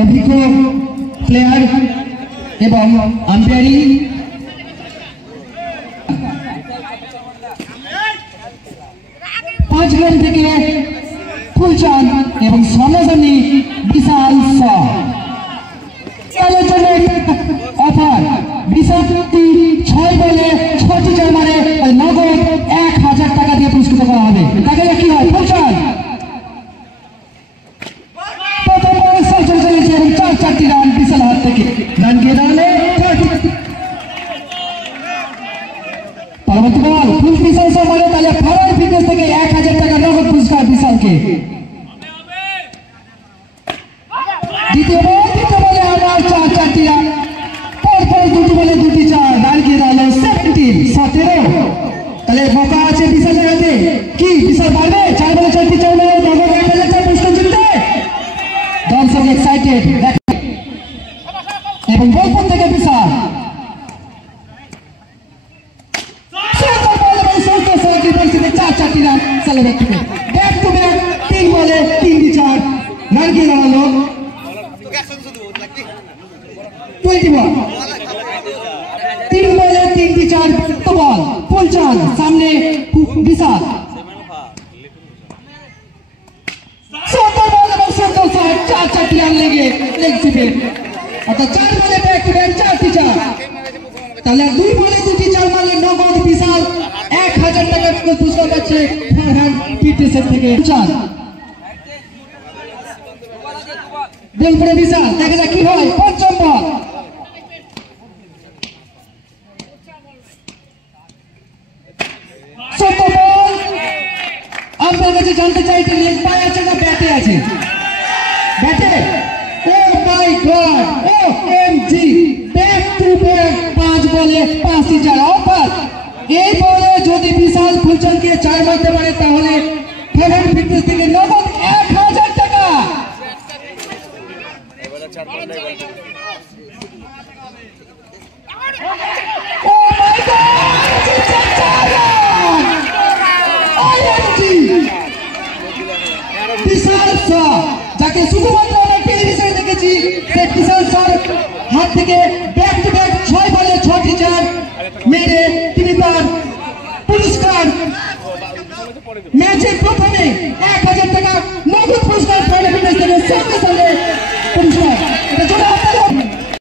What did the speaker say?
অভিজ্ঞ প্লেয়ার এবং আম্পায়ারিং পাঁচ রান থেকে ফুলচাঁদ এবং সমাজনী বিশাল অফার বিশাল 6 বলে 6টি চার মানে নগদ 1000 টাকা দিয়ে পুরস্কৃত করা হবে। তাকে কি হয় ফুলচাঁদ প্রথম বলে চলেছে এবং 4টি রান বিশাল হাত থেকে রান গিয়ে দাঁড়ালে পরবর্তী বল ফুল বিশাল মানে তাহলে ফারার ফিটনেস থেকে 1000 টাকা নগদ পুরস্কার বিশালকে। দ্বিতীয় বলে আবার 4টি রান পরপর দুটি বলে 2টি চার রান গিয়ে দাঁড়ালো 17 তাহলে মৌকা আছে বিশালের হাতে কি বিশাল পারবে 4 বলে 4টি চার মানে নগদ 1000 টাকা পুরস্কার জিততে। দর্শক এক্সাইটেড এবং বোলপুর থেকে বিশাল 4টি রান চলে ব্যাক টু ব্যাক 3 বলে 3টি চার রান গিয়ে দাঁড়ালো 21 3 বলে 3টি চার তো বল ফুলচাঁদ সামনে বিশাল 4টি রান লেগে চিপে অর্থাৎ 4 বলে ব্যাক টু ব্যাক 4টি চার তাহলে 2 বলে 2টি চার মারলে নগদ বিশাল 1000 টাকা পুরস্কার পাচ্ছে ফারহান ফিটনেসের থেকে। বেলপুরে বিশাল দেখা যাক কি হয় পঞ্চম বল আপনার কাছে জানতে চাইতে লেগ পায়ে আছে না ব্যাটে আছে ব্যাটে oh my god O MG back to back 5 বলে 5টি চার অফার এই বলে যদি বিশাল ফুলচাঁদকে 4 মারতে পারে তাহলে ফারহান ফিটনেস থেকে নগদ 1000 টাকা। ও মাই গড বিশাল যাকে শুধুমাত্র আমরা টেলিভিশনে দেখেছি সেই বিশাল হাত থেকে ব্যাক টু ব্যাক 6 বলে 6টি চার মেরে তিনি তার পুরস্কার ম্যাচে